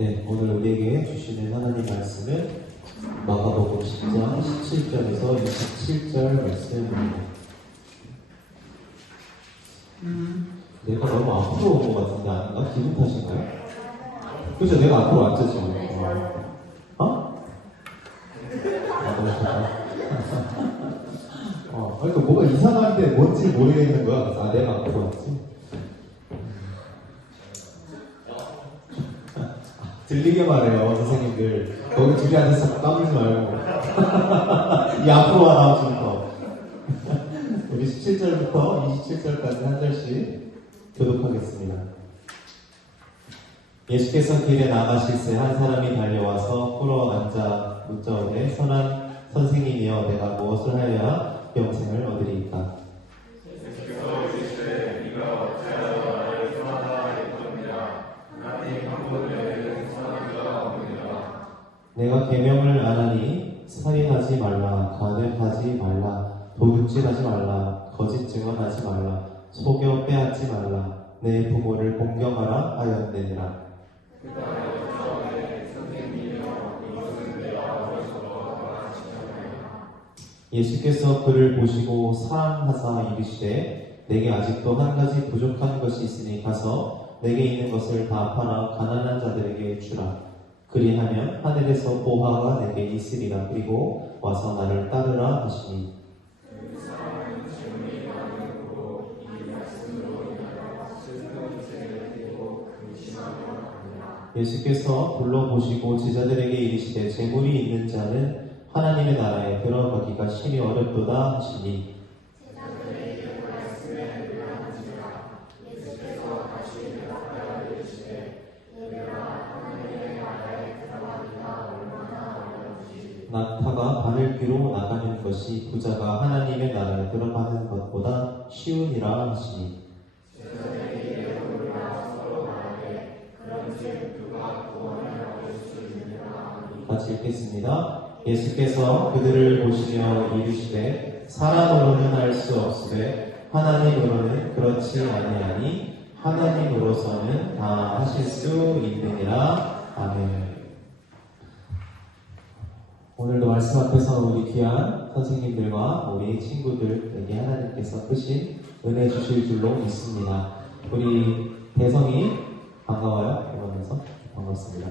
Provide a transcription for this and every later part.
네, 오늘 우리에게 주시는 하나님 말씀은 마가복음 10장 17절에서 27절 말씀입니다. 내가 너무 앞으로 온 것 같은데 아닌가? 기분 탓인가요? 그죠? 내가 앞으로 앉았죠. 너무 좋다. 그러니까 뭐가 이상한데 뭔지 모르겠는 거야. 내가 앞으로 왔지. 들리게 말해요, 선생님들. 거기 둘이 앉아서 까불지 말고. 이 앞으로 와, 나와주부터. 우리 17절부터 27절까지 한 절씩 교독하겠습니다. 예수께서 길에 나가실새 한 사람이 달려와서 꿇어 앉아 묻자오되 선한 선생님이여 내가 무엇을 하여야 영생을 얻으리이까. 내가 계명을 안 하니 살인하지 말라, 간음하지 말라, 도둑질하지 말라, 거짓 증언하지 말라, 속여 빼앗지 말라, 내 부모를 공경하라 하였느니라. 예수께서 그를 보시고 사랑하사 이르시되 내게 아직도 한 가지 부족한 것이 있으니 가서 내게 있는 것을 다 팔아 가난한 자들에게 주라. 그리하면 하늘에서 보화가 내게 있으리라. 그리고 와서 나를 따르라 하시니. 예수께서 둘러보시고 제자들에게 이르시되 재물이 있는 자는 하나님의 나라에 들어가기가 심히 어렵도다 하시니. 낙타가 바늘 귀로 나가는 것이 부자가 하나님의 나라에 들어가는 것보다 쉬우니라 하시니. 같이 읽겠습니다. 예수께서 그들을 보시며 이르시되 사람으로는 할 수 없으되 하나님으로는 그렇지 아니하니 하나님으로서는 다 하실 수 있느니라. 아멘. 오늘도 말씀 앞에서 우리 귀한 선생님들과 우리 친구들에게 하나님께서 크신 은혜 주실 줄로 믿습니다. 우리 대성이 반가워요. 이러면서 반갑습니다.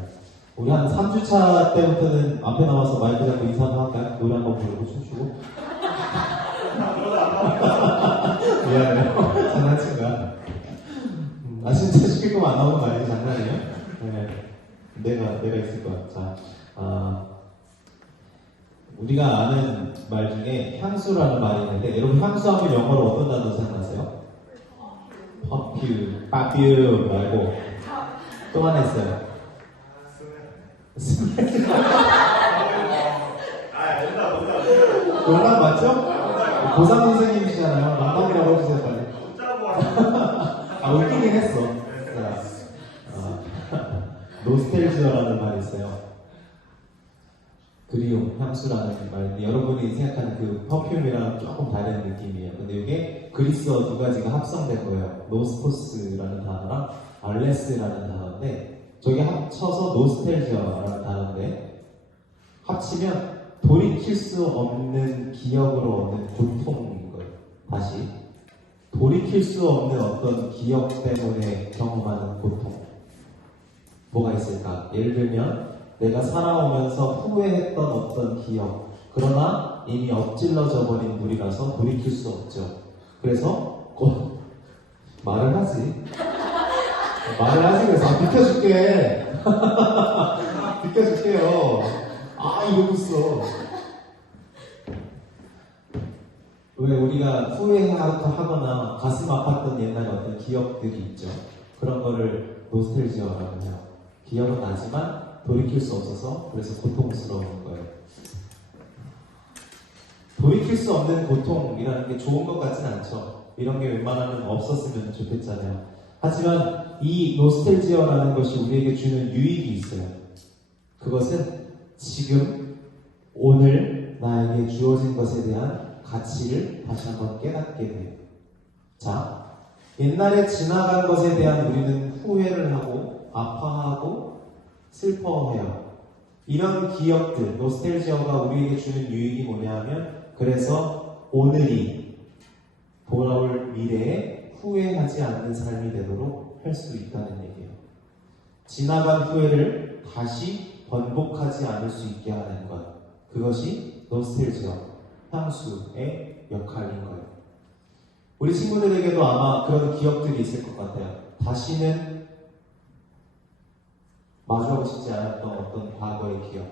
우리 한 3주차 때부터는 앞에 나와서 마이크 잡고 인사 한번 할까요? 노래 한번 부르고 춤추고. 미안해요. 장난친 거야. 진짜 시킬 거면 안 나오는 거 아니지? 장난이에요? 네. 내가 있을 거야. 자, 우리가 아는 말 중에 향수라는 말이 있는데, 여러분 향수 하면 영어로 어떤 단어 생각나세요? perfume 말고 또 하나 있어요. 농담 맞죠? 고삼 선생님이시잖아요. 농담이라고 해주세요, 빨리. 웃기긴 했어. 노스텔지어라는 말이 있어요. 그리움, 향수라는 말. 여러분이 생각하는 그 퍼퓸이랑 조금 다른 느낌이에요. 근데 이게 그리스어 두 가지가 합성된 거예요. 노스토스라는 단어랑 알레스라는 단어인데, 저게 합쳐서 노스텔지어라는 단어인데, 합치면 돌이킬 수 없는 기억으로 얻는 고통인 거예요. 다시. 돌이킬 수 없는 어떤 기억 때문에 경험하는 고통. 뭐가 있을까? 예를 들면, 내가 살아오면서 후회했던 어떤 기억. 그러나 이미 엎질러져 버린 물이라서 돌이킬 수 없죠. 그래서 말을 하지. 그래서 비켜줄게. 비켜줄게요. 이러고 있어. 왜 우리가 후회하거나 가슴 아팠던 옛날에 어떤 기억들이 있죠. 그런 거를 노스텔지어라고 해요. 기억은 나지만 돌이킬 수 없어서 그래서 고통스러운 거예요. 돌이킬 수 없는 고통이라는 게 좋은 것 같진 않죠. 이런 게 웬만하면 없었으면 좋겠잖아요. 하지만 이 노스텔지어라는 것이 우리에게 주는 유익이 있어요. 그것은 지금 오늘 나에게 주어진 것에 대한 가치를 다시 한번 깨닫게 돼요. 자, 옛날에 지나간 것에 대한 우리는 후회를 하고 아파하고 슬퍼해요. 이런 기억들, 노스텔지어가 우리에게 주는 유익이 뭐냐 하면 그래서 오늘이 돌아올 미래에 후회하지 않는 삶이 되도록 할 수 있다는 얘기예요. 지나간 후회를 다시 번복하지 않을 수 있게 하는 것. 그것이 노스텔지어, 향수의 역할인 거예요. 우리 친구들에게도 아마 그런 기억들이 있을 것 같아요. 다시는 마주하고 싶지 않았던 어떤 과거의 기억,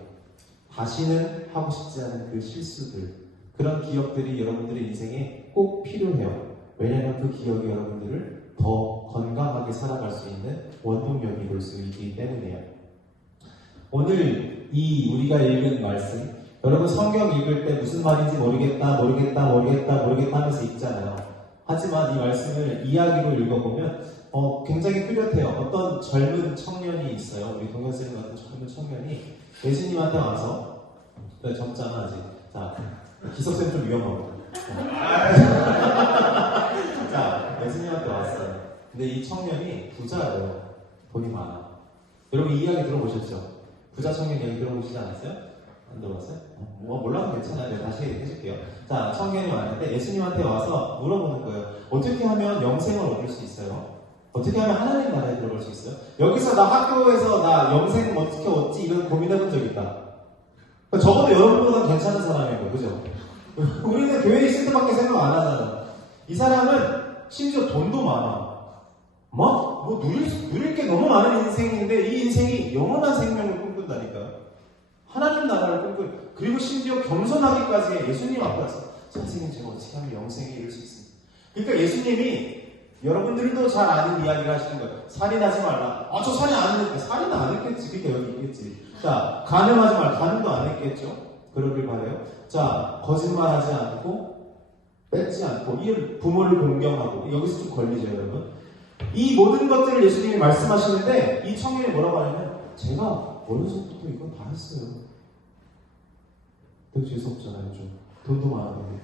다시는 하고 싶지 않은 그 실수들, 그런 기억들이 여러분들의 인생에 꼭 필요해요. 왜냐하면 그 기억이 여러분들을 더 건강하게 살아갈 수 있는 원동력이 될 수 있기 때문이에요. 오늘 이 우리가 읽은 말씀, 여러분 성경 읽을 때 무슨 말인지 모르겠다 하면서 읽잖아요. 하지만 이 말씀을 이야기로 읽어보면 굉장히 뚜렷해요. 어떤 젊은 청년이 있어요. 우리 동현쌤 같은 젊은 청년이 예수님한테 와서, 젊잖아 아직. 자, 기석쌤 좀 위험하고. 자, 예수님한테 왔어요. 근데 이 청년이 부자예요. 돈이 많아. 여러분 이 이야기 들어보셨죠? 부자 청년 이야기 들어보시지 않았어요? 안 들어봤어요? 몰라도 괜찮아요. 내가 다시 해줄게요. 자, 청년이 왔는데 예수님한테 와서 물어보는 거예요. 어떻게 하면 영생을 얻을 수 있어요? 어떻게 하면 하나님 나라에 들어갈 수 있어요? 여기서 나 학교에서 나 영생 어떻게 얻지? 이런 고민해본 적 있다. 적어도 여러분보다 괜찮은 사람인 거예요. 그죠? 우리는 교회에 있을 때밖에 생각 안 하잖아. 이 사람은 심지어 돈도 많아. 누릴 게 너무 많은 인생인데 이 인생이 영원한 생명을 꿈꾼다니까요. 하나님 나라를 꿈꾸고, 그리고 심지어 겸손하기까지 해. 예수님 앞에 와서 선생님 제가 어떻게 하면 영생에 이룰 수 있습니다. 그러니까 예수님이 여러분들도 잘 아는 이야기를 하시는 거예요. 살인하지 말라. 저 살인 안 했는데 살인은 안 했겠지. 그게 여기 있겠지. 자, 간음하지 말라. 간음도 안 했겠죠. 그러길 바래요. 자, 거짓말하지 않고 뺏지 않고 이 부모를 공경하고, 여기서 좀 걸리죠 여러분. 이 모든 것들을 예수님이 말씀하시는데 이 청년이 뭐라고 하냐면 제가 어려서부터 이거 다 했어요. 되게 재수없잖아요. 좀 돈도 많은데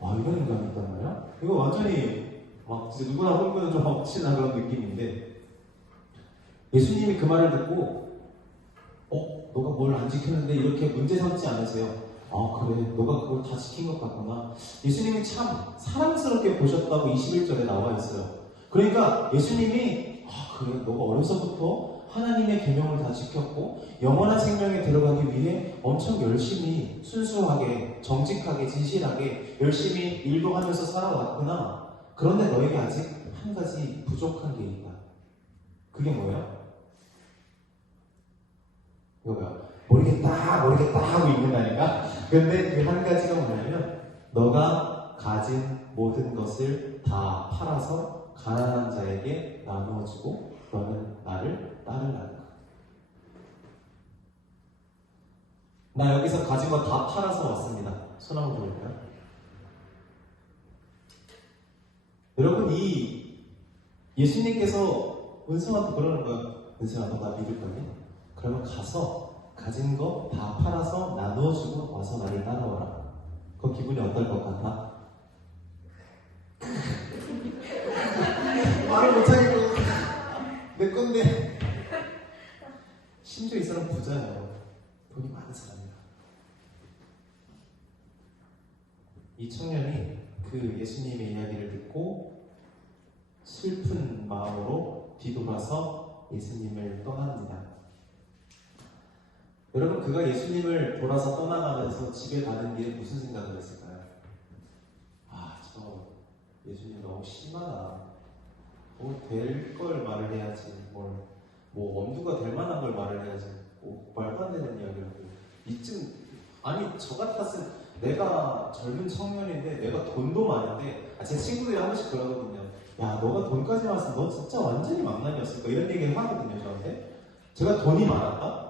이런 인간이 있단 말이야? 이거 완전히 막 진짜 누구나 꿈꾸는 좀 억지나 그런 느낌인데, 예수님이 그 말을 듣고 너가 뭘 안 지켰는데 이렇게 문제 삼지 않으세요? 그래, 너가 그걸 다 지킨 것 같구나. 예수님이 참 사랑스럽게 보셨다고 21절에 나와 있어요. 그러니까 예수님이 그래, 너가 어려서부터 하나님의 계명을 다 지켰고 영원한 생명에 들어가기 위해 엄청 열심히 순수하게 정직하게 진실하게 열심히 일도 하면서 살아왔구나. 그런데 너에게 아직 한 가지 부족한 게 있다. 그게 뭐예요? 이거야. 모르겠다 하고 있는다니까. 근데 그 한 가지가 뭐냐면 너가 가진 모든 것을 다 팔아서 가난한 자에게 나누어주고 너는 나를 따르라는 거야. 나 여기서 가진 거 다 팔아서 왔습니다. 손 한번 들어볼까요? 여러분, 이 예수님께서 은성한테 그러는 거예요. 은성아, 너 나 믿을 거니? 그러면 가서 가진 거 다 팔아서 나누어주고 와서 나를 따라와라. 그 기분이 어떨 것 같아? 말을 못하겠고 내 건데. 심지어 이 사람 부자예요. 돈이 많은 사람이야. 이 청년이 그 예수님의 이야기를 듣고 슬픈 마음으로 뒤돌아서 예수님을 떠납니다. 여러분, 그가 예수님을 돌아서 떠나가면서 집에 가는 길에 무슨 생각을 했을까요? 저 예수님 너무 심하다. 될 걸 말을 해야지. 엄두가 될 만한 걸 말을 해야지. 말도 안 되는 이야기를 하고. 이쯤, 저 같았으면, 내가 젊은 청년인데, 내가 돈도 많은데, 제 친구들이 한 번씩 그러거든요. 야, 너가 돈까지 많았으면 너 진짜 완전히 망나니였을까? 이런 얘기를 하거든요, 저한테. 제가 돈이 많았다?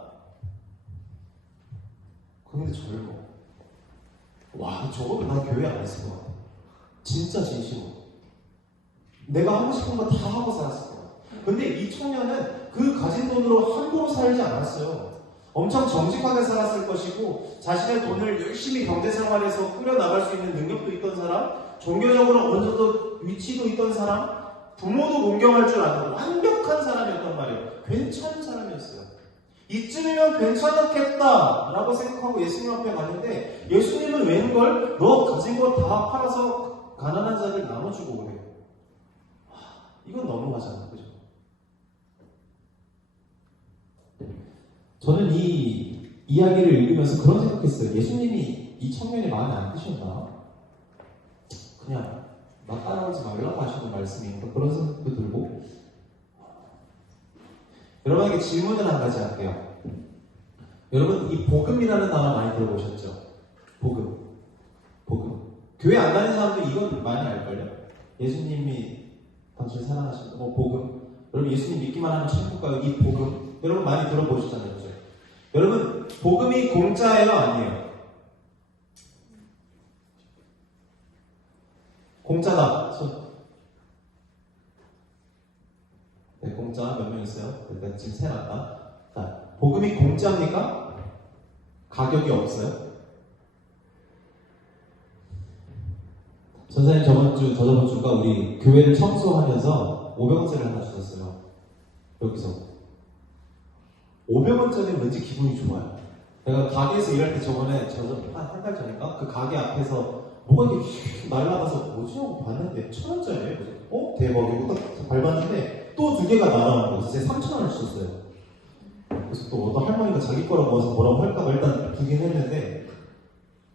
그런데 젊어. 적어도 나 교회 안 했을 것 같아. 진짜 진심으로. 내가 하고 싶은 거 다 하고 살았을 거야. 근데 이 청년은 그 가진 돈으로 함부로 살지 않았어요. 엄청 정직하게 살았을 것이고, 자신의 돈을 열심히 경제생활에서 꾸려나갈 수 있는 능력도 있던 사람, 종교적으로 어느 정도 위치도 있던 사람, 부모도 공경할 줄 아는 완벽한 사람이었단 말이에요. 괜찮은 사람이었어요. 이쯤이면 괜찮았겠다라고 생각하고 예수님 앞에 갔는데 예수님은 웬걸 너 가진 거 다 팔아서 가난한 자들 나눠주고 그래. 이건 너무하잖아, 그죠? 저는 이 이야기를 읽으면서 그런 생각했어요. 예수님이 이 청년이 마음에 안 드셨나? 그냥 나 따라오지 말라고 하시는 말씀인가? 그런 생각도 들고. 여러분에게 질문을 한 가지 할게요. 여러분 이 복음이라는 단어 많이 들어보셨죠? 복음. 교회 안 다니는 사람도 이건 많이 알걸요? 예수님이 당신을 사랑하신다. 복음. 여러분 예수님 믿기만 하면 천국 가요. 이 복음. 여러분 많이 들어보셨잖아요. 그죠? 여러분 복음이 공짜예요? 아니에요? 공짜다. 네, 공짜 몇 명 있어요? 일단 지금 세놨다. 자, 복음이 공짜입니까? 가격이 없어요? 선생님 저저번 주가 우리 교회를 청소하면서 500원짜리 하나 주셨어요. 여기서 500원짜리는 왠지 기분이 좋아요. 내가 가게에서 일할 때 저번에 한 달 전인가 그 가게 앞에서 뭐가 이렇게 날아가서 뭐지 하고 봤는데 1,000원짜리예요. 대박. 이거 딱 밟았는데 또 2개가 날아오는 거예요. 제가 3,000원을 주셨어요. 그래서 또 어떤 할머니가 자기 거라고 와서 뭐라고 할까봐 일단 두긴 했는데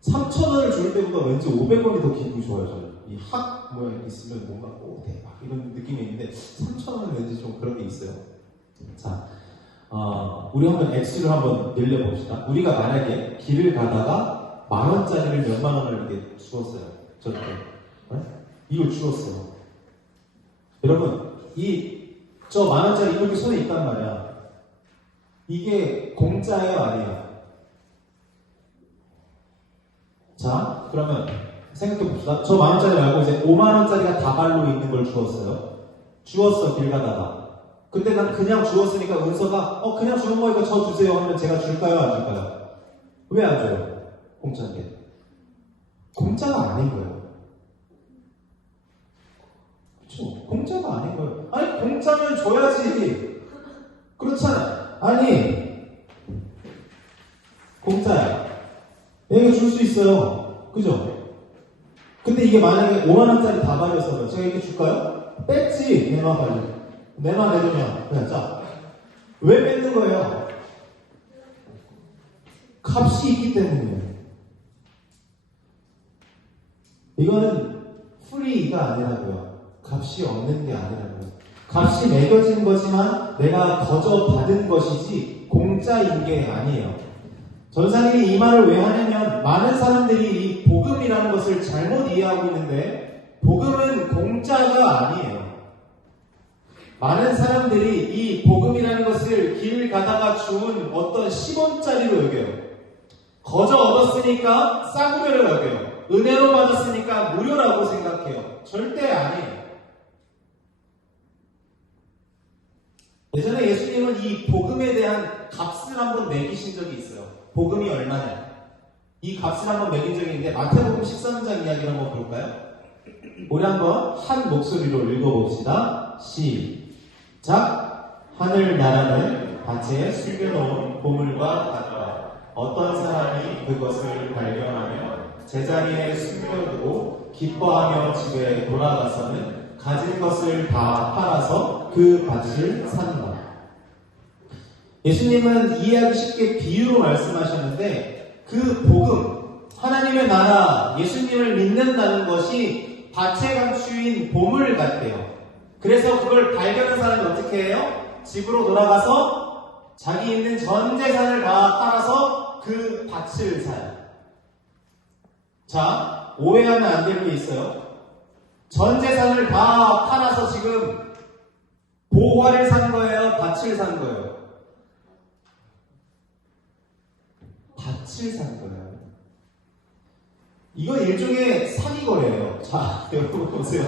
3,000원을 줄 때보다 왠지 500원이 더 기분이 좋아요. 저는 이 학 모양 있으면 뭔가 대박 이런 느낌이 있는데 3,000원은 왠지 좀 그런 게 있어요. 자, 우리 한번 액수를 한번 늘려봅시다. 우리가 만약에 길을 가다가 10,000원짜리를 몇만 원을 이렇게 주었어요. 저렇게 이걸 주었어요. 여러분 저 10,000원짜리 이렇게 손에 있단 말이야. 이게 공짜예요? 아니에요? 자, 그러면 생각해봅시다. 저 10,000원짜리 말고 이제 50,000원짜리가 다발로 있는 걸 주었어요. 주었어, 길 가다가. 근데 난 그냥 주었으니까 은서가 그냥 주는 거니까 저 주세요 하면 제가 줄까요? 안 줄까요? 왜 안 줘요? 공짜인데. 공짜가 아닌 거예요. 그렇죠? 공짜가 아닌 거예요. 아니 공짜면 줘야지. 그렇잖아. 아니 공짜야. 내가 줄 수 있어요. 그죠? 근데 이게 만약에 50,000원짜리 다발이었어요. 제가 이렇게 줄까요? 뺐지. 내놔 빨리. 내놔 내 돈이야. 그냥 자. 왜 뺏는 거예요? 값이 있기 때문이에요. 이거는 프리가 아니라고요. 값이 없는 게 아니라고요. 값이 매겨진 거지만 내가 거저 받은 것이지 공짜인 게 아니에요. 전사님이 이 말을 왜 하냐면 많은 사람들이 이 복음이라는 것을 잘못 이해하고 있는데 복음은 공짜가 아니에요. 많은 사람들이 이 복음이라는 것을 길 가다가 주운 어떤 10원짜리로 여겨요. 거저 얻었으니까 싸구려로 여겨요. 은혜로 받았으니까 무료라고 생각해요. 절대 아니에요. 예전에 예수님은 이 복음에 대한 값을 한번 매기신 적이 있어요. 복음이 얼마냐? 이 값을 한번 매긴 적이 있는데 마태복음 13장 이야기를 한번 볼까요? 우리 한번 한 목소리로 읽어봅시다. 시작! 하늘나라는 밭에 숨겨놓은 보물과 같다. 어떤 사람이 그것을 발견하며 제자리에 숨겨두고 기뻐하며 집에 돌아가서는 가진 것을 다 팔아서 그 밭을 산다. 예수님은 이해하기 쉽게 비유로 말씀하셨는데 그 복음, 하나님의 나라, 예수님을 믿는다는 것이 밭에 감추인 보물 같대요. 그래서 그걸 발견한 사람이 어떻게 해요? 집으로 돌아가서 자기 있는 전 재산을 다 팔아서 그 밭을 사요. 자, 오해하면 안 될 게 있어요. 전 재산을 다 팔아서 지금 보화를 산 거예요? 밭을 산 거예요? 밭을 산 거예요. 이건 일종의 사기거래예요. 자, 여러분 보세요.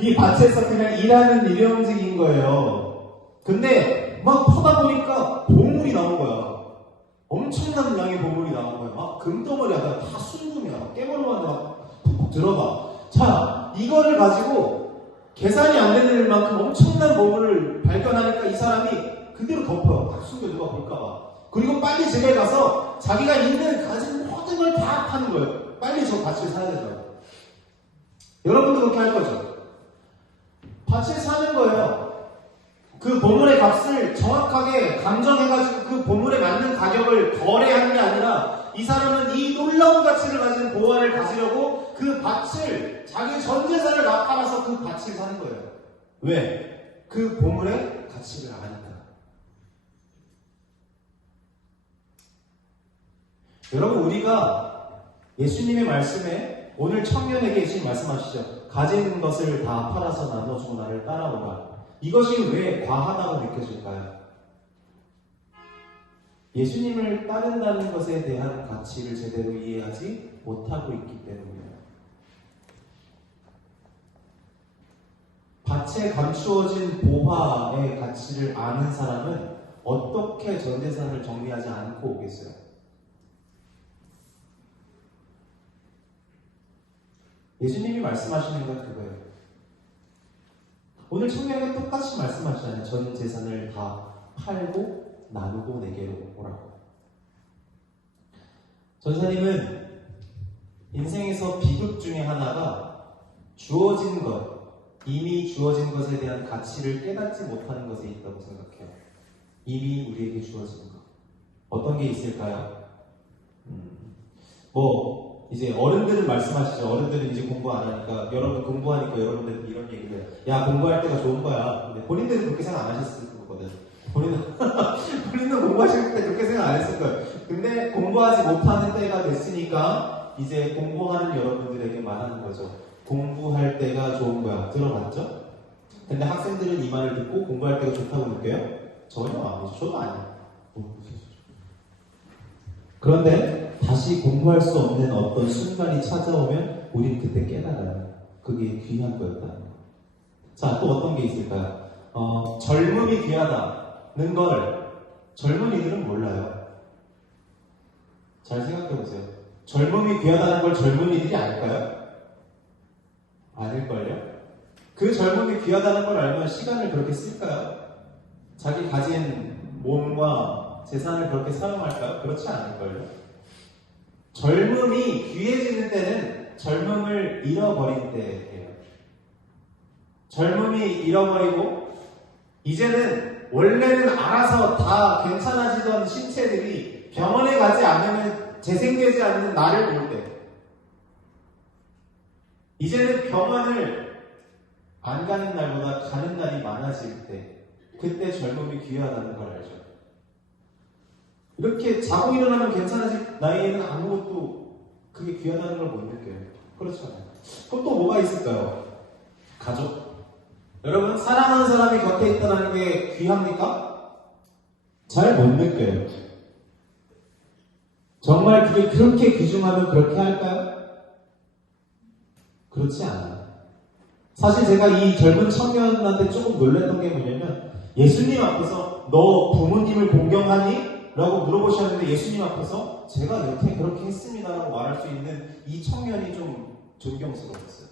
이 밭에서 그냥 일하는 일용직인 거예요. 근데 막 파다 보니까 보물이 나온 거야. 엄청난 양의 보물이 나온 거야. 막 금덩어리야. 다 순금이야. 막 깨물어봤는데 막 푹푹 들어가. 자, 이거를 가지고 계산이 안 되는 만큼 엄청난 보물을 발견하니까 이 사람이 그대로 덮어요. 딱 숨겨 누가 볼까봐. 그리고 빨리 집에 가서 자기가 가진 모든 걸 다 파는 거예요. 빨리 저 밭을 사야 된다고. 여러분도 그렇게 할 거죠? 밭을 사는 거예요. 그 보물의 값을 정확하게 감정해가지고 그 보물에 맞는 가격을 거래하는 게 아니라 이 사람은 이 놀라운 가치를 가진 보화를 가지려고 그 밭을 자기 전 재산을 다 팔아서 그 밭을 사는 거예요. 왜? 그 보물의 가치를 아니까. 여러분, 우리가 예수님의 말씀에 오늘 청년에게 예수님 말씀하시죠. 가진 것을 다 팔아서 나눠주고 나를 따라오라. 이것이 왜 과하다고 느껴질까요? 예수님을 따른다는 것에 대한 가치를 제대로 이해하지 못하고 있기 때문이에요. 밭에 감추어진 보화의 가치를 아는 사람은 어떻게 전 재산을 정리하지 않고 오겠어요? 예수님이 말씀하시는 건 그거예요. 오늘 청년에 똑같이 말씀하시잖아요. 전 재산을 다 팔고 나누고 내게로 오라고. 전사님은 인생에서 비극 중에 하나가 주어진 것, 이미 주어진 것에 대한 가치를 깨닫지 못하는 것에 있다고 생각해요. 이미 우리에게 주어진 것. 어떤 게 있을까요? 이제 어른들은 말씀하시죠. 어른들은 이제 공부 안 하니까, 여러분 공부하니까 여러분들은 이런 얘기를 해요. 야, 공부할 때가 좋은 거야. 근데 본인들은 그렇게 생각 안 하셨을 거거든. 본인은 공부하실 때 그렇게 생각 안 했을 거예요. 근데 공부하지 못하는 때가 됐으니까 이제 공부하는 여러분들에게 말하는 거죠. 공부할 때가 좋은 거야. 들어봤죠? 근데 학생들은 이 말을 듣고 공부할 때가 좋다고 느껴요? 전혀 아니죠. 저도 아니에요. 그런데 다시 공부할 수 없는 어떤 순간이 찾아오면 우린 그때 깨달아요. 그게 귀한 거였다는 거. 자, 또 어떤 게 있을까요? 젊음이 귀하다는 걸 젊은이들은 몰라요. 잘 생각해보세요. 젊음이 귀하다는 걸 젊은이들이 알까요? 아닐걸요? 그 젊음이 귀하다는 걸 알면 시간을 그렇게 쓸까요? 자기 가진 몸과 재산을 그렇게 사용할까요? 그렇지 않을걸요? 젊음이 귀해지는 때는 젊음을 잃어버린 때예요. 젊음이 잃어버리고 이제는 원래는 알아서 다 괜찮아지던 신체들이 병원에 가지 않으면 재생되지 않는 나를 볼 때, 이제는 병원을 안 가는 날보다 가는 날이 많아질 때, 그때 젊음이 귀하다는 걸 알죠. 이렇게 자고 일어나면 괜찮아질 나이에는 아무것도 그게 귀하다는 걸 못 느껴요. 그렇잖아요. 그럼 또 뭐가 있을까요? 가족. 여러분, 사랑하는 사람이 곁에 있다는 게 귀합니까? 잘 못 느껴요. 정말 그게 그렇게 귀중하면 그렇게 할까요? 그렇지 않아요. 사실 제가 이 젊은 청년한테 조금 놀랐던 게 뭐냐면, 예수님 앞에서 너 부모님을 공경하니? 라고 물어보셨는데 예수님 앞에서 제가 여태 그렇게 했습니다 라고 말할 수 있는 이 청년이 좀 존경스러웠어요.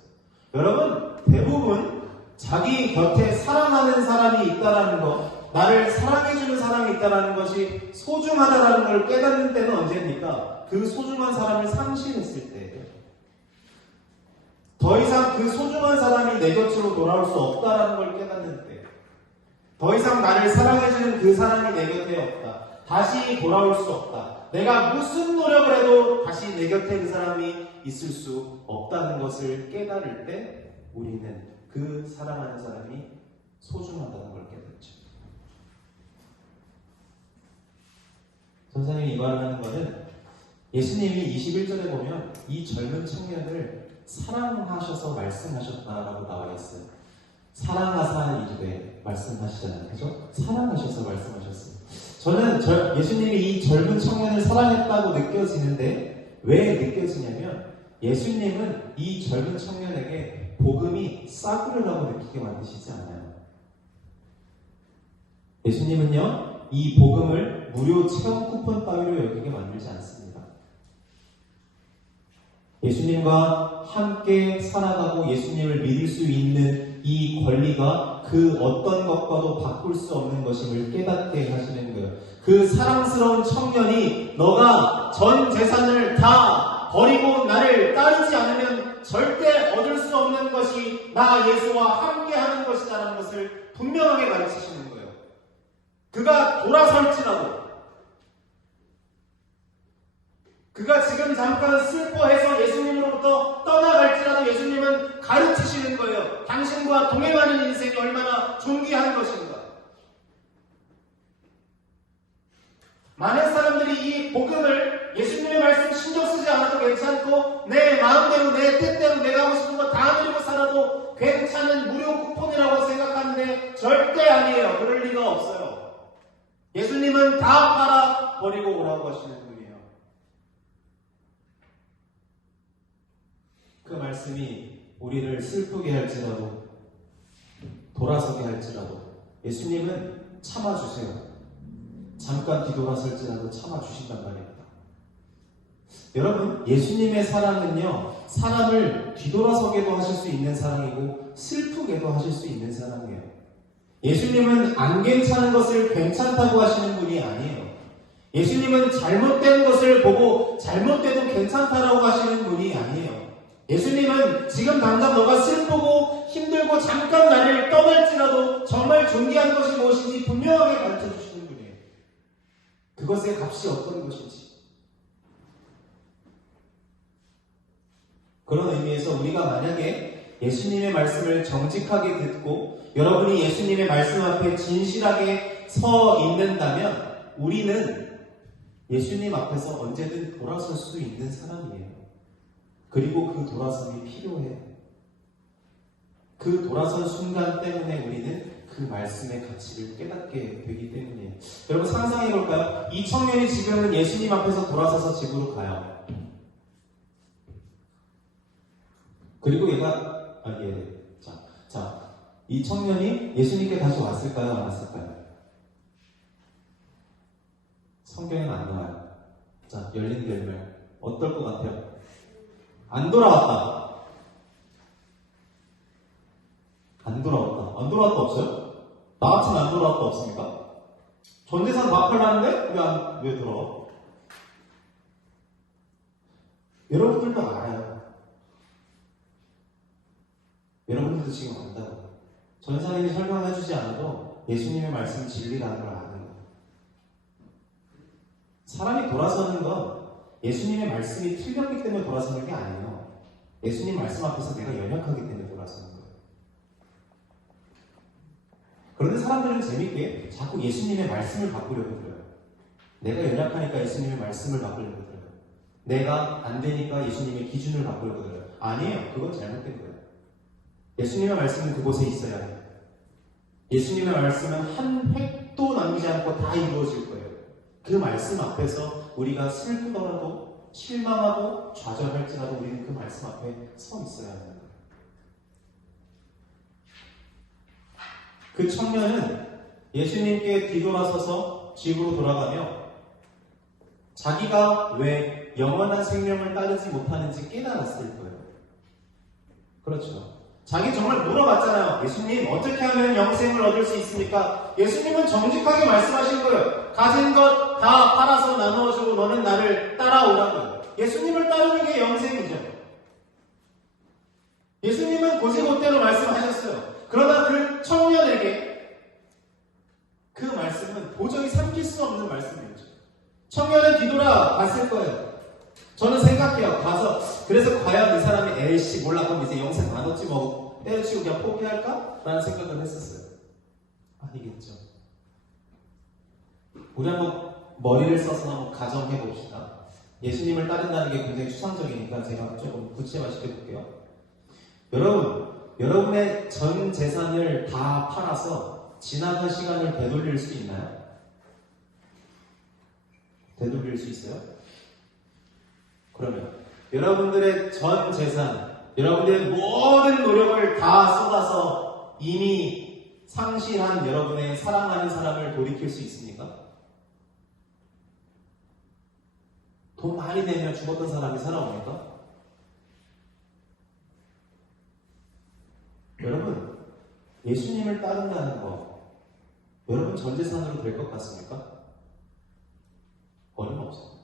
여러분, 대부분 자기 곁에 사랑하는 사람이 있다는 것, 나를 사랑해주는 사람이 있다는 것이 소중하다는 걸 깨닫는 때는 언제입니까? 그 소중한 사람을 상실했을 때예요. 더 이상 그 소중한 사람이 내 곁으로 돌아올 수 없다는 걸 깨닫는 때, 더 이상 나를 사랑해주는 그 사람이 내 곁에 없다, 다시 돌아올 수 없다, 내가 무슨 노력을 해도 다시 내 곁에 그 사람이 있을 수 없다는 것을 깨달을 때 우리는 그 사랑하는 사람이 소중하다는 걸 깨닫죠. 선생님이 이 말을 하는 것은 예수님이 21절에 보면 이 젊은 청년을 사랑하셔서 말씀하셨다라고 나와 있어요. 사랑하사 이르되 말씀하시잖아요. 그죠? 사랑하셔서 말씀하셨어요. 저는 예수님이 이 젊은 청년을 사랑했다고 느껴지는데 왜 느껴지냐면 예수님은 이 젊은 청년에게 복음이 싸구려라고 느끼게 만드시지 않아요. 예수님은요, 이 복음을 무료 체험 쿠폰 따위로 여기게 만들지 않습니다. 예수님과 함께 살아가고 예수님을 믿을 수 있는 이 권리가 그 어떤 것과도 바꿀 수 없는 것임을 깨닫게 하시는 거예요. 그 사랑스러운 청년이 너가 전 재산을 다 버리고 나를 따르지 않으면 절대 얻을 수 없는 것이 나 예수와 함께 하는 것이다라는 것을 분명하게 가르치시는 거예요. 그가 돌아설지라도, 그가 지금 잠깐 슬퍼해서 예수님으로부터 떠나갈지라도 예수님은 가르치시는 거예요. 당신과 동행하는 인생이 얼마나 존귀한 것인가. 많은 사람들이 이 복음을 예수님의 말씀 신경 쓰지 않아도 괜찮고 내 마음대로 내 뜻대로 내가 하고 싶은 거 다 누리고 살아도 괜찮은 무료 쿠폰이라고 생각하는데 절대 아니에요. 그럴 리가 없어요. 예수님은 다 팔아 버리고 오라고 하시는 분이에요. 그 말씀이 우리를 슬프게 할지라도 돌아서게 할지라도 예수님은 참아주세요. 잠깐 뒤돌아설지라도 참아주신단 말입니다. 여러분, 예수님의 사랑은요, 사람을 뒤돌아서게도 하실 수 있는 사랑이고 슬프게도 하실 수 있는 사랑이에요. 예수님은 안 괜찮은 것을 괜찮다고 하시는 분이 아니에요. 예수님은 잘못된 것을 보고 잘못돼도 괜찮다라고 하시는 분이 아니에요. 예수님은 지금 당장 너가 슬프고 힘들고 잠깐 나를 떠날지라도 정말 존귀한 것이 무엇인지 분명하게 가르쳐 주시는 분이에요. 그것의 값이 어떤 것인지. 그런 의미에서 우리가 만약에 예수님의 말씀을 정직하게 듣고 여러분이 예수님의 말씀 앞에 진실하게 서 있는다면 우리는 예수님 앞에서 언제든 돌아설 수 있는 사람이에요. 그리고 그 돌아섬이 필요해요. 그 돌아선 순간 때문에 우리는 그 말씀의 가치를 깨닫게 되기 때문이에요. 여러분 상상해 볼까요? 이 청년이 지금은 예수님 앞에서 돌아서서 집으로 가요. 그리고 얘가 이 청년이 예수님께 다시 왔을까요? 안 왔을까요? 성경에는 안 나와요. 자, 열린 결말 어떨 것 같아요? 안 돌아왔다. 안 돌아왔다 없어요? 나 같으면 안 돌아왔다 없습니까? 전재산 다 팔랐는데 왜 돌아와? 여러분들도 알아요. 여러분들도 지금 안다고. 전사님이 설명해주지 않아도 예수님의 말씀 진리라는 걸 아는 거예요. 사람이 돌아서는 건 예수님의 말씀이 틀렸기 때문에 돌아서는 게 아니에요. 예수님 말씀 앞에서 내가 연약하기 때문에 돌아서는 거예요. 그런데 사람들은 재밌게 자꾸 예수님의 말씀을 바꾸려고 들어요. 내가 연약하니까 예수님의 말씀을 바꾸려고 들어요. 내가 안 되니까 예수님의 기준을 바꾸려고 들어요. 아니에요. 그건 잘못된 거예요. 예수님의 말씀은 그곳에 있어야 해요. 예수님의 말씀은 한 획도 남기지 않고 다 이루어질 거예요. 그 말씀 앞에서 우리가 슬프더라도 실망하고 좌절할지라도 우리는 그 말씀 앞에 서 있어야 하는 거예요. 그 청년은 예수님께 뒤돌아서서 집으로 돌아가며 자기가 왜 영원한 생명을 따르지 못하는지 깨달았을 거예요. 그렇죠. 자기 정말 물어봤잖아요. 예수님 어떻게 하면 영생을 얻을 수 있습니까? 예수님은 정직하게 말씀하신 거예요. 가진 것 다 팔아서 나누어주고 너는 나를 따라오라고요. 예수님을 따르는 게 영생이죠. 예수님은 곧이곧대로 말씀하셨어요. 그러나 그 청년에게 그 말씀은 도저히 삼킬 수 없는 말씀이었죠. 청년은 뒤돌아봤을 거예요. 저는 생각해요. 가서 그래서 과연 이 사람이 에이씨 몰라 그럼 이제 영생 안 얻지 뭐 때려치고 그냥 포기할까? 라는 생각을 했었어요. 아니겠죠. 우리 한번 머리를 써서 한번 가정해 봅시다. 예수님을 따른다는 게 굉장히 추상적이니까 제가 조금 구체화시켜 볼게요. 여러분의 전 재산을 다 팔아서 지나간 시간을 되돌릴 수 있나요? 되돌릴 수 있어요? 그러면 여러분들의 전 재산, 여러분들의 모든 노력을 다 쏟아서 이미 상실한 여러분의 사랑하는 사람을 돌이킬 수 있습니까? 돈 많이 내면 죽었던 사람이 살아옵니까? 여러분, 예수님을 따른다는 거, 여러분 전 재산으로 될 것 같습니까? 어림없어요.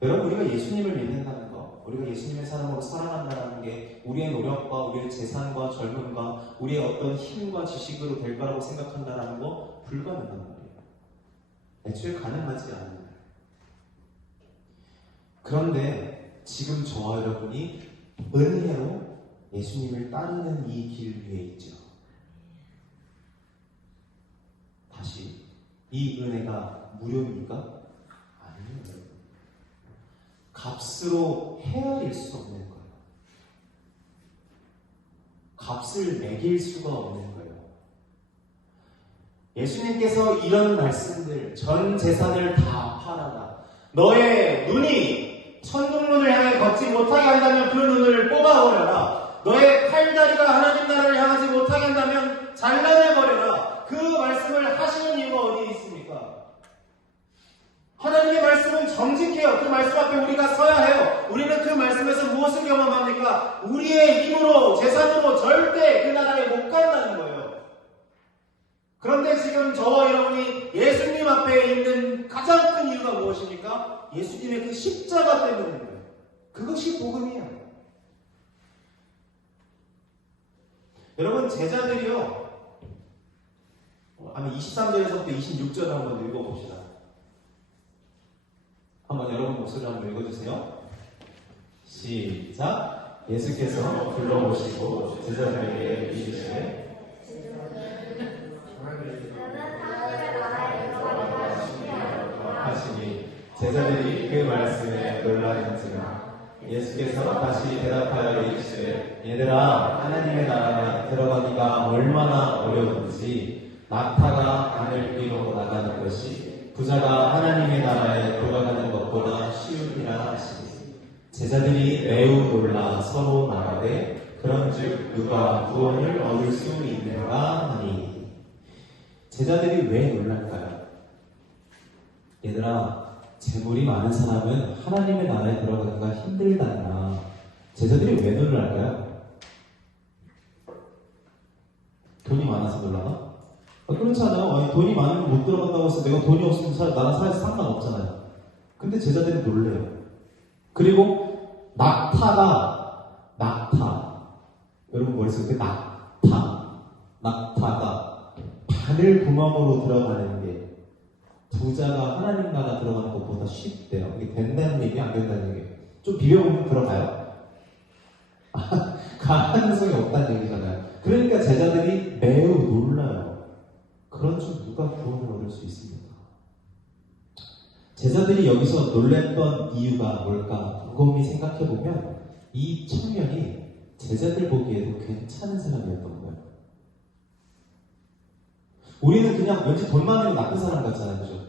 여러분, 우리가 예수님을 믿는다는 거, 우리가 예수님의 사랑으로 살아간다는 게 우리의 노력과 우리의 재산과 젊음과 우리의 어떤 힘과 지식으로 될 거라고 생각한다는 거 불가능한 말이에요. 애초에 가능하지 않은 거예요. 그런데 지금 저와 여러분이 은혜로 예수님을 따르는 이 길 위에 있죠. 다시, 이 은혜가 무료입니까? 아니에요. 값으로 헤아릴 수 없는 거예요. 값을 매길 수가 없는 거예요. 예수님께서 이런 말씀들, 전 재산을 다 팔아라. 너의 눈이 천국문을 향해 걷지 못하게 한다면 그 눈을 뽑아버려라. 너의 팔다리가 하나님 나라를 향하지 못하게 한다면 잘라내버려라. 그 말씀을 하시는 이유가 어디에 있습니까? 하나님의 말씀은 정직해요. 그 말씀 앞에 우리가 서야 해요. 우리는 그 말씀에서 무엇을 경험합니까? 우리의 힘으로, 재산으로 절대 그 나라에 못 간다는 거예요. 그런데 지금 저와 여러분이 예수님 앞에 있는 가장 큰 이유가 무엇입니까? 예수님의 그 십자가 때문인 거예요. 그것이 복음이에요. 여러분, 제자들이요. 아마 23절에서부터 26절 한번 읽어봅시다. 한번 여러분 목소리 한번 읽어주세요. 시작. 예수께서 불러오시고 제자들에게 이르시되 하시니 제자들이 그 말씀에 놀라는지라. 예수께서 다시 대답하여 이르시되 얘들아, 하나님의 나라에 들어가기가 얼마나 어려운지 낙타가 하늘 위로 나가는 것이 부자가 하나님의 나라에 들어가는 것보다 쉬우니라 하시니 제자들이 매우 놀라 서로 말하되 그런즉 누가 구원을 얻을 수 있는가 하니. 제자들이 왜 놀랄까요? 얘들아, 재물이 많은 사람은 하나님의 나라에 들어가기가 힘들다나. 제자들이 왜 놀랄까요? 돈이 많아서 놀라나? 그렇지 않아요. 돈이 많으면 못 들어간다고 해서 내가 돈이 없으면 나랑 사이에서 상관없잖아요. 근데 제자들이 놀래요. 그리고 낙타. 여러분 머릿속에 낙타가 바늘 구멍으로 들어가는 게 부자가 하나님 나라 들어가는 것보다 쉽대요. 이게 된다는 얘기, 안 된다는 얘기. 좀 비벼보면 들어가요. 가능성이 없다는 얘기잖아요. 그러니까 제자들이 매우 놀라요. 그런 줄 누가 구원을 얻을 수 있습니까? 제자들이 여기서 놀랬던 이유가 뭘까? 곰곰이 생각해보면 이 청년이 제자들 보기에도 괜찮은 사람이었던 거예요. 우리는 그냥 왠지 돈 많으면 나쁜 사람 같잖아요. 그죠?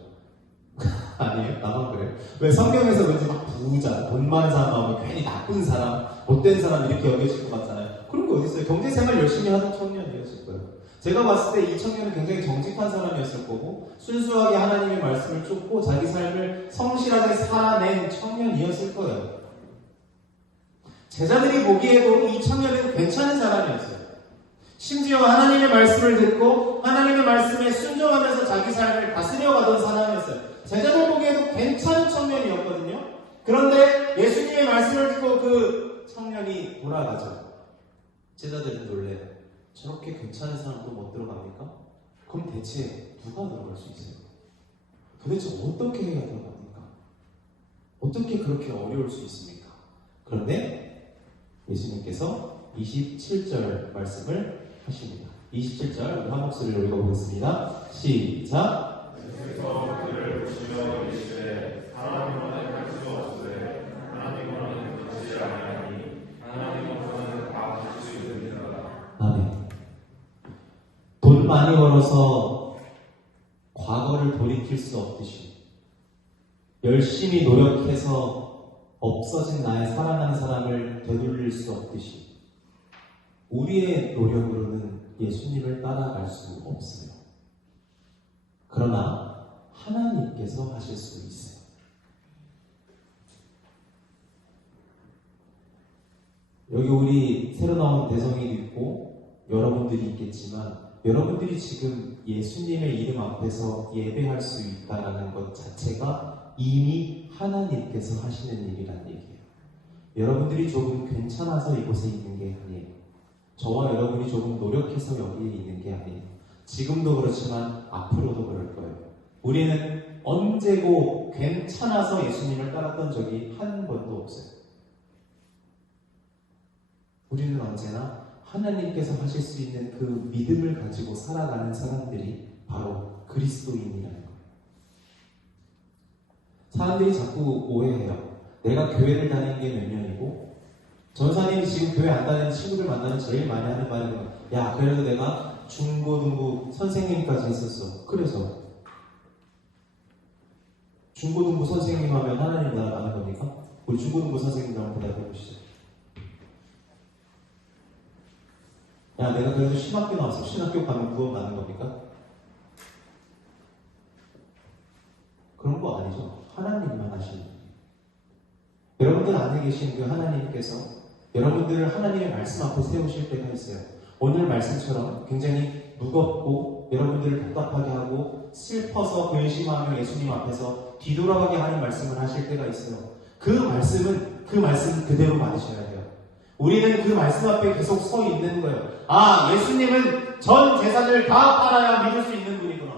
아니에요? 나만 그래요? 왜 성경에서 왠지 막 부자, 돈 많은 사람 나오면 괜히 나쁜 사람, 못된 사람 이렇게 여겨질 것 같잖아요. 그런 거 어딨어요? 경제생활 열심히 하던 청년이었을 거예요. 제가 봤을 때 이 청년은 굉장히 정직한 사람이었을 거고 순수하게 하나님의 말씀을 쫓고 자기 삶을 성실하게 살아낸 청년이었을 거예요. 제자들이 보기에도 이 청년은 괜찮은 사람이었어요. 심지어 하나님의 말씀을 듣고 하나님의 말씀에 순종하면서 자기 삶을 다스려가던 사람이었어요. 제자들 보기에도 괜찮은 청년이었거든요. 그런데 예수님의 말씀을 듣고 그 청년이 돌아가죠. 제자들은 놀래요. 저렇게 괜찮은 사람도 못 들어갑니까? 그럼 대체 누가 들어갈 수 있어요? 도대체 어떻게 해야 들어갑니까? 어떻게 그렇게 어려울 수 있습니까? 그런데 예수님께서 27절 말씀을 하십니다. 27절 우리 한 목소리로 읽어보겠습니다. 시작. 예수께서 그를 보시며 이르시되 하나님과는 할 수 없으되 하나님과는 같이 아니하니 하나님과는 다 하실 수 있느니라. 아멘. 돈 많이 벌어서 과거를 돌이킬 수 없듯이 열심히 노력해서 없어진 나의 사랑하는 사람을 되돌릴 수 없듯이 우리의 노력으로는 예수님을 따라갈 수 없어요. 그러나 하나님께서 하실 수 있어요. 여기 우리 새로 나온 대성이도 있고 여러분들이 있겠지만 여러분들이 지금 예수님의 이름 앞에서 예배할 수 있다는 것 자체가 이미 하나님께서 하시는 일이란 얘기예요. 여러분들이 조금 괜찮아서 이곳에 있는 게 아니에요. 저와 여러분이 조금 노력해서 여기에 있는 게 아니에요. 지금도 그렇지만 앞으로도 그럴 거예요. 우리는 언제고 괜찮아서 예수님을 따랐던 적이 한 번도 없어요. 우리는 언제나 하나님께서 하실 수 있는 그 믿음을 가지고 살아가는 사람들이 바로 그리스도인이라는 거예요. 사람들이 자꾸 오해해요. 내가 교회를 다니는 게 몇 년이고 전사님이 지금 교회 안 다니는 친구들 만나면 제일 많이 하는 말이 야 그래도 내가 중고등부 선생님까지 했었어. 그래서 중고등부 선생님 하면 하나님 나라 아는 겁니까? 우리 중고등부 선생님 한번 대답해 보시죠. 야 내가 그래도 신학교 나왔어. 신학교 가면 구원 받는 겁니까? 그런 거 아니죠. 하나님만 하시는 거예요. 여러분들 안에 계신 그 하나님께서 여러분들을 하나님의 말씀 앞에 세우실 때가 있어요. 오늘 말씀처럼 굉장히 무겁고 여러분들을 답답하게 하고 슬퍼서 근심하며 예수님 앞에서 뒤돌아가게 하는 말씀을 하실 때가 있어요. 그 말씀은 그 말씀 그대로 받으셔야 돼요. 우리는 그 말씀 앞에 계속 서 있는 거예요. 아, 예수님은 전 재산을 다 팔아야 믿을 수 있는 분이구나.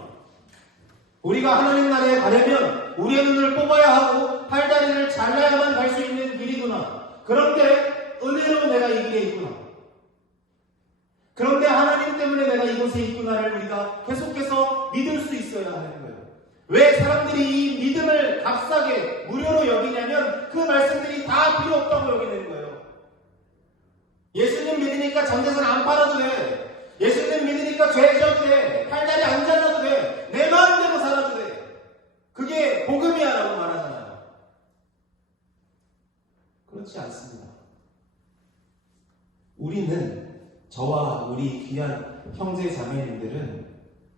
우리가 하나님 나라에 가려면 우리의 눈을 뽑아야 하고 팔다리를 잘라야만 갈 수 있는 길이구나. 그런데 은혜로 내가 이 길에 있구나. 그런데 하나님 때문에 내가 이곳에 있구나를 우리가 계속해서 믿을 수 있어야 하는 거예요. 왜 사람들이 이 믿음을 값싸게 무료로 여기냐면 그 말씀들이 다 필요 없다고 여기는 거예요. 예수님 믿으니까 전재산 안 팔아도 돼. 예수님 믿으니까 죄 지어도 돼. 팔다리 안 잘라도 돼. 내 마음대로 살아도 돼. 그게 복음이야 라고 말하잖아요. 그렇지 않습니다. 우리는 저와 우리 귀한 형제 자매님들은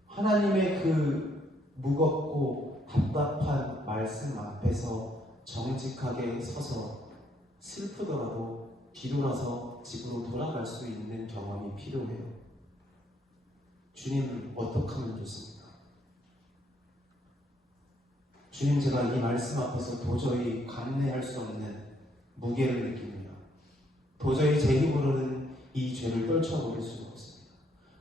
하나님의 그 무겁고 답답한 말씀 앞에서 정직하게 서서 슬프더라도 뒤돌아서 집으로 돌아갈 수 있는 경험이 필요해요. 주님 어떻게 하면 좋습니까? 주님 제가 이 말씀 앞에서 도저히 감내할 수 없는 무게를 느낍니다. 도저히 제 힘으로는 이 죄를 떨쳐버릴 수가 없습니다.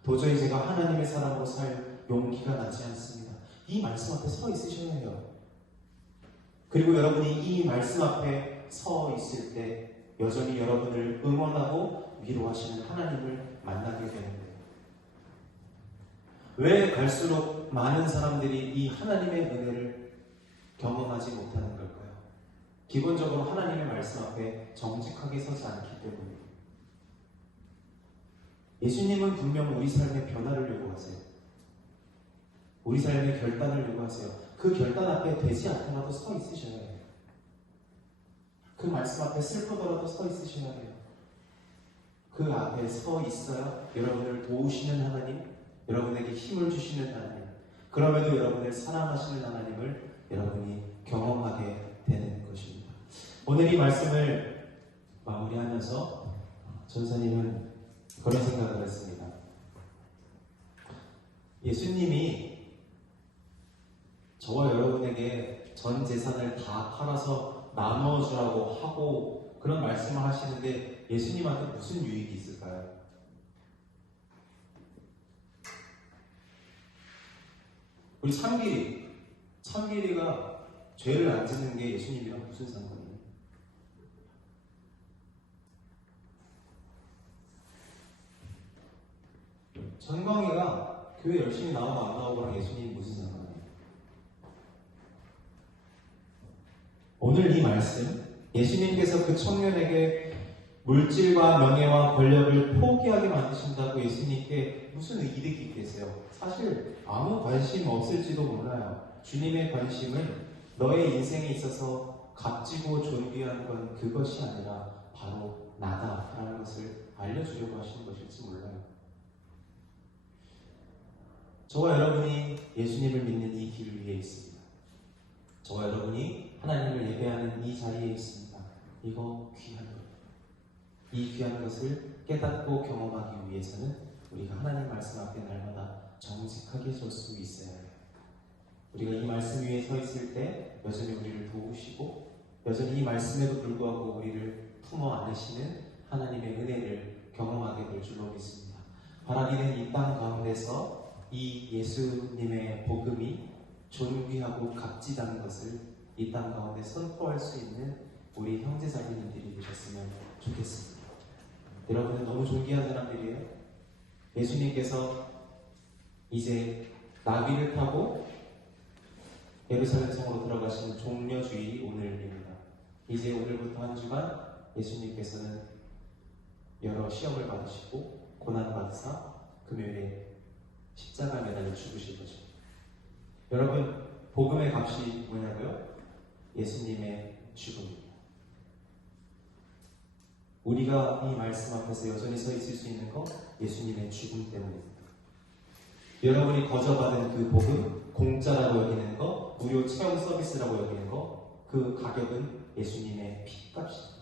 도저히 제가 하나님의 사람으로 살 용기가 나지 않습니다. 이 말씀 앞에 서 있으셔야 해요. 그리고 여러분이 이 말씀 앞에 서 있을 때 여전히 여러분을 응원하고 위로하시는 하나님을 만나게 되는데요. 왜 갈수록 많은 사람들이 이 하나님의 은혜를 경험하지 못하는 걸까요? 기본적으로 하나님의 말씀 앞에 정직하게 서지 않기 때문입니다. 예수님은 분명 우리 삶의 변화를 요구하세요. 우리 삶의 결단을 요구하세요. 그 결단 앞에 되지 않더라도 서 있으셔야 해요. 그 말씀 앞에 슬프더라도 서 있으셔야 해요. 그 앞에 서 있어야 여러분을 도우시는 하나님, 여러분에게 힘을 주시는 하나님, 그럼에도 여러분을 사랑하시는 하나님을 여러분이 경험하게 되는 것입니다. 오늘 이 말씀을 마무리하면서 전사님은 그런 생각을 했습니다. 예수님이 저와 여러분에게 전 재산을 다 팔아서 나누어주라고 하고 그런 말씀을 하시는데 예수님한테 무슨 유익이 있을까요? 우리 참길이가 죄를 안 짓는 게 예수님이랑 무슨 상관이에요? 전광이가 교회 열심히 나오고 안 나오고랑 예수님이 무슨 상관이에요? 오늘 이 말씀, 예수님께서 그 청년에게 물질과 명예와 권력을 포기하게 만드신다고 예수님께 무슨 이득이 있겠어요? 사실 아무 관심 없을지도 몰라요. 주님의 관심은 너의 인생에 있어서 값지고 존귀한 건 그것이 아니라 바로 나다라는 것을 알려주려고 하시는 것일지 몰라요. 저와 여러분이 예수님을 믿는 이 길 위에 있습니다. 저와 여러분이 하나님을 예배하는 이 자리에 있습니다. 이거 귀한 거예요. 이 귀한 것을 깨닫고 경험하기 위해서는 우리가 하나님 말씀 앞에 날마다 정직하게 설 수 있어야 해요. 우리가 이 말씀 위에 서 있을 때 여전히 우리를 도우시고 여전히 이 말씀에도 불구하고 우리를 품어 안으시는 하나님의 은혜를 경험하게 될 줄로 믿습니다. 바라기는 이 땅 가운데서 이 예수님의 복음이 존귀하고 값지다는 것을 이 땅 가운데 선포할 수 있는 우리 형제자매님들이 되셨으면 좋겠습니다. 여러분은 너무 존귀한 사람들이에요. 예수님께서 이제 나귀를 타고 예루살렘 성으로 들어가시는 종려주일이 오늘입니다. 이제 오늘부터 한 주간 예수님께서는 여러 시험을 받으시고 고난받으사 금요일에 십자가 매달려 죽으실 거죠. 여러분, 복음의 값이 뭐냐고요? 예수님의 죽음입니다. 우리가 이 말씀 앞에서 여전히 서 있을 수 있는 건 예수님의 죽음 때문입니다. 여러분이 거저받은 그 복음, 공짜라고 여기는 거, 무료 체험 서비스라고 여기는 거, 그 가격은 예수님의 피값입니다.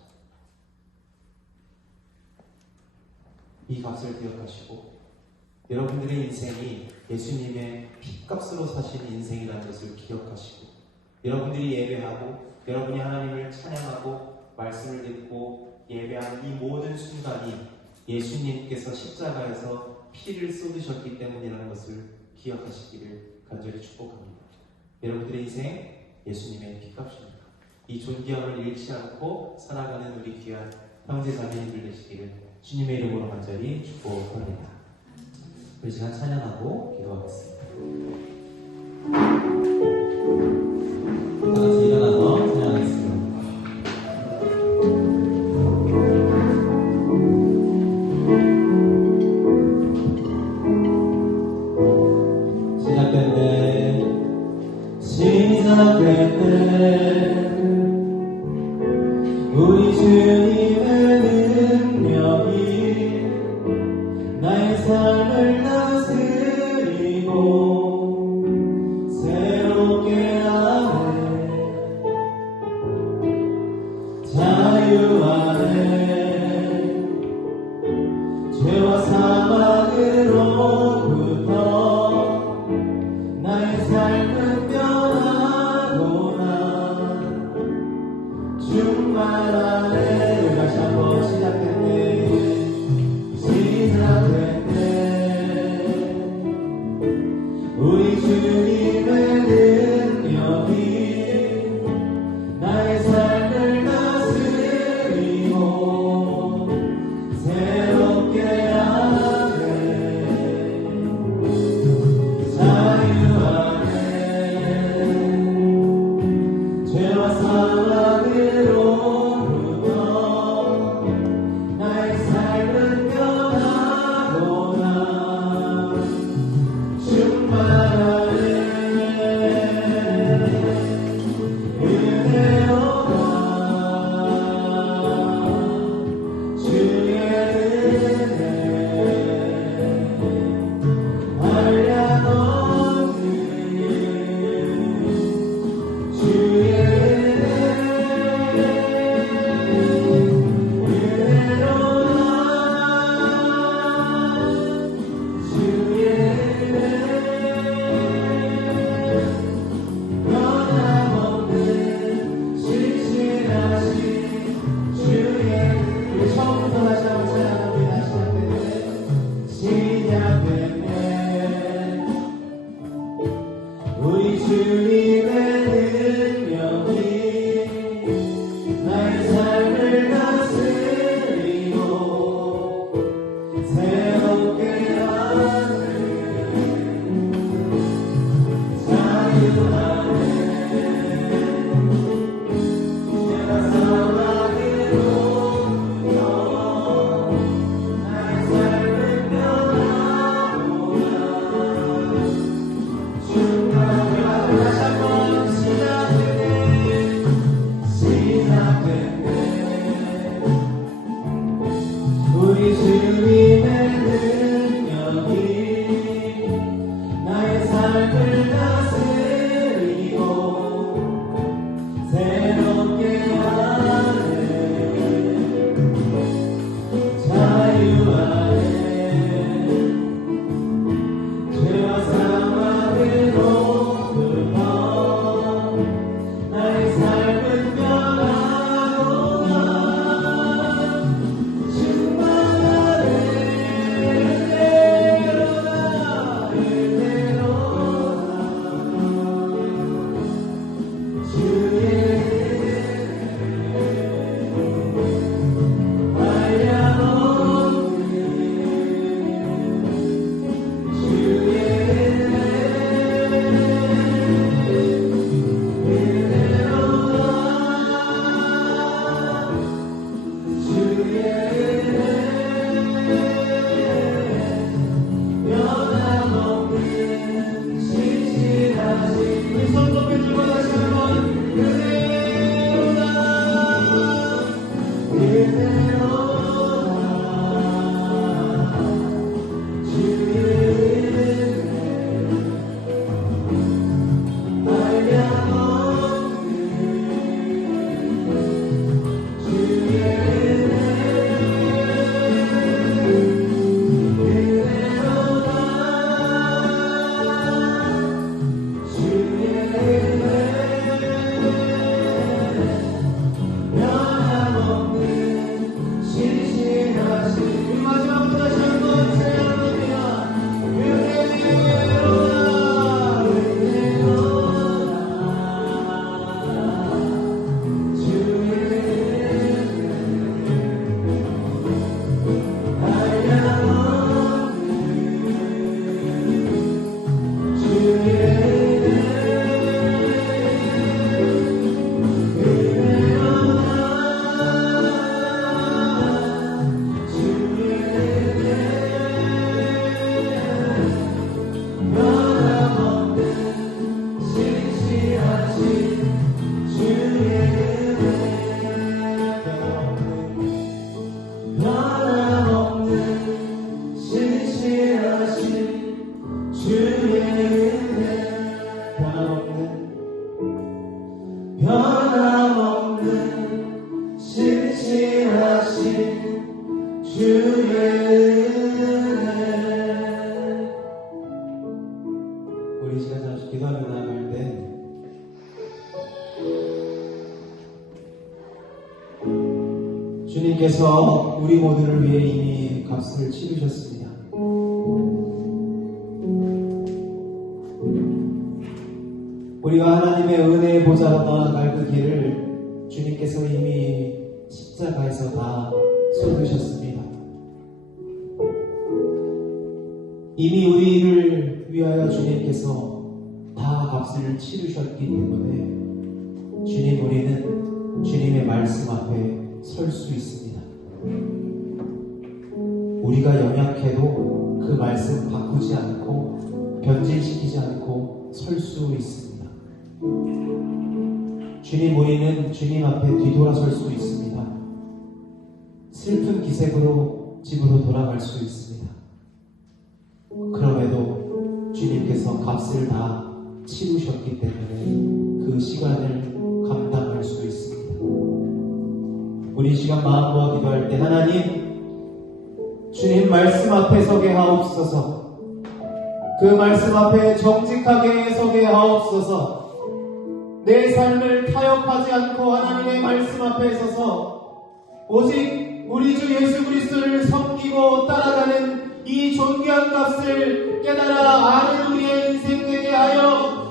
이 값을 기억하시고 여러분들의 인생이 예수님의 피값으로 사신 인생이라는 것을 기억하시고 여러분들이 예배하고 여러분이 하나님을 찬양하고 말씀을 듣고 예배하는 이 모든 순간이 예수님께서 십자가에서 피를 쏟으셨기 때문이라는 것을 기억하시기를 간절히 축복합니다. 여러분들의 인생 예수님의 피값입니다. 이 존귀함을 잃지 않고 살아가는 우리 귀한 형제자매님들 되시기를 주님의 이름으로 간절히 축복합니다. 우리 시간 찬양하고 기도하겠습니다. 다 같이 일어나서 찬양하겠습니다. 시작될 때 우리 주님의 능력이 나의 삶을 다스리고 새롭게 하네. 자유 안에 죄와 사망으로부터 나의 삶은 변하구나. 충만하네. 다시 한번 시작했네. 시작했네. 우리 주님의 능력이 나의 삶을 다스리고 새롭게 하네. 자유 안에 죄와 사망으로부터 나의 삶은 변하구나. 충만하네. 은혜로가 주의 은혜 한량없는 주의 우리 주님의 능력이 나의 삶을 다스리고 새롭게 하네. 자유하네. 죄와 사망으로부터 나의 삶을 변하구나. 충만하네. 주님께서 우리 모두를 위해 이미 값을 치르셨습니다. 우리가 하나님의 은혜의 보좌로 나아갈 그 길을 주님께서 이미 십자가에서 다 쏟으셨습니다. 이미 우리를 위하여 주님께서 다 값을 치르셨기 때문에 주님, 우리는 주님의 말씀 앞에 설 수 있습니다. 우리가 연약해도 그 말씀 바꾸지 않고 변질시키지 않고 설 수 있습니다. 주님, 우리는 주님 앞에 뒤돌아설 수 있습니다. 슬픈 기색으로 집으로 돌아갈 수 있습니다. 그럼에도 주님께서 값을 다 치르셨기 때문에 그 시간을 감당할 수 있습니다. 우리 이 시간 마음 모아 기도할 때 하나님, 주님 말씀 앞에 서게 하옵소서. 그 말씀 앞에 정직하게 서게 하옵소서. 내 삶을 타협하지 않고 하나님의 말씀 앞에 서서 오직 우리 주 예수 그리스도를 섬기고 따라가는 이 존귀한 값을 깨달아 아는 우리의 인생 되게 하여